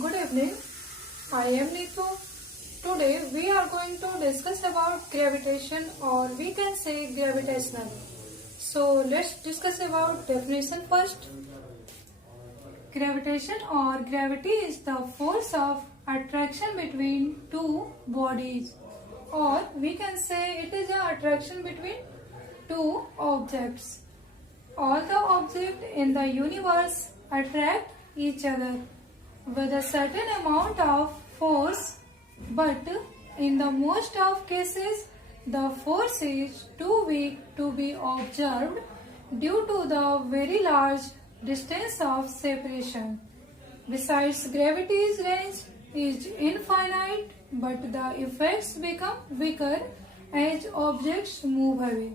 Good evening. I am Neetu. Today we are going to discuss about gravitation, or we can say gravitational. So let's discuss about definition first. Gravitation or gravity is the force of attraction between two bodies, or we can say it is an attraction between two objects. All the objects in the universe attract each other with a certain amount of force, but in the most of cases the force is too weak to be observed due to the very large distance of separation. Besides, gravity's range is infinite, but the effects become weaker as objects move away.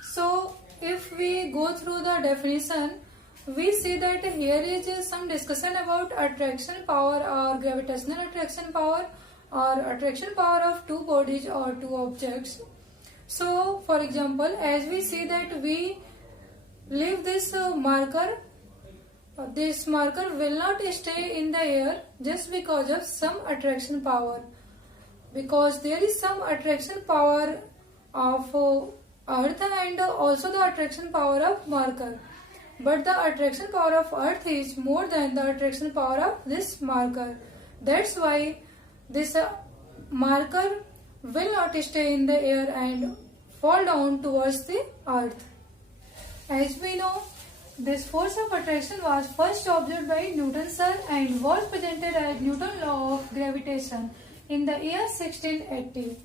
So if we go through the definition, we see that here is some discussion about attraction power or gravitational attraction power or attraction power of two bodies or two objects. So for example, as we see that we leave this marker will not stay in the air just because of some attraction power, because there is some attraction power of Earth and also the attraction power of marker. But the attraction power of Earth is more than the attraction power of this marker. That's why this marker will not stay in the air and fall down towards the Earth. As we know, this force of attraction was first observed by Newton sir and was presented as Newton's law of gravitation in the year 1680.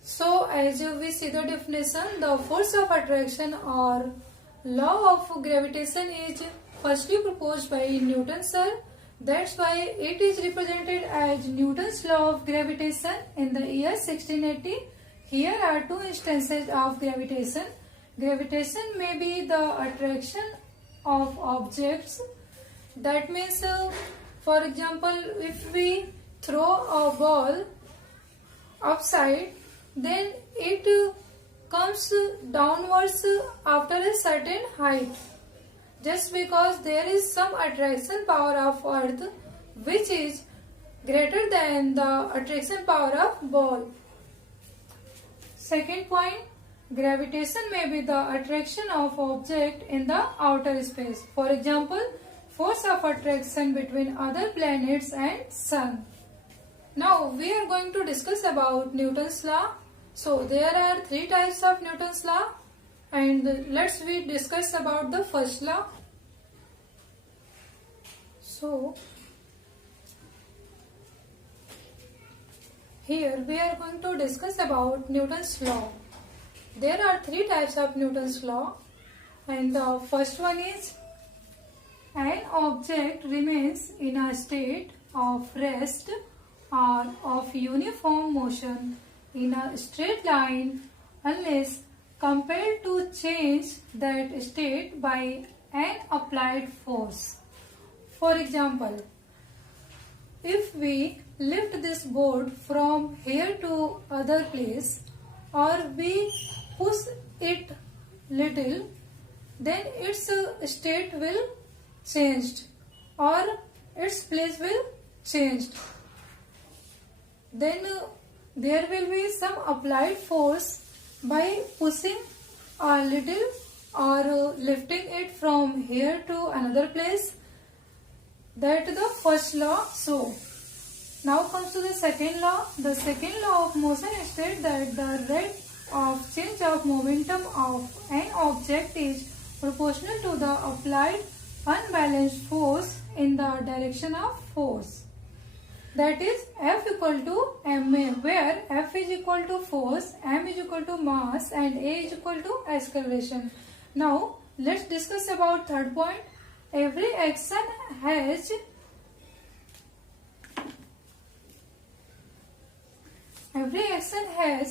So as we see the definition, the force of attraction or law of gravitation is firstly proposed by Newton sir. That's why it is represented as Newton's law of gravitation in the year 1680. Here are two instances of gravitation. Gravitation may be the attraction of objects. That means, for example, if we throw a ball upside, then it comes downwards after a certain height, just because there is some attraction power of Earth which is greater than the attraction power of ball. Second point, gravitation may be the attraction of object in the outer space. For example, force of attraction between other planets and sun. Now we are going to discuss about Newton's law. So there are three types of Newton's law, and let's we discuss about the first law. So here we are going to discuss about Newton's law. There are three types of Newton's law, and the first one is an object remains in a state of rest or of uniform motion in a straight line unless compelled to change that state by an applied force. For example, if we lift this board from here to other place, or we push it little, then its state will change or its place will change. Then there will be some applied force by pushing a little or lifting it from here to another place. That the first law. So now comes to the second law. The second law of motion states that the rate of change of momentum of an object is proportional to the applied unbalanced force in the direction of force. That is F equal to ma, where F is equal to force, m is equal to mass, and a is equal to acceleration. Now let's discuss about third point. Every action has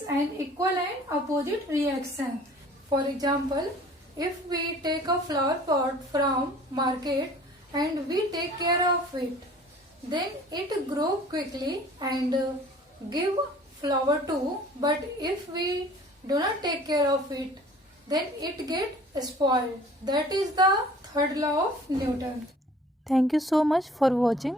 an equal and opposite reaction. For example, if we take a flower pot from market and we take care of it, then it grow quickly and give flower too. But if we do not take care of it, then it get spoiled. That is the third law of Newton. Thank you so much for watching.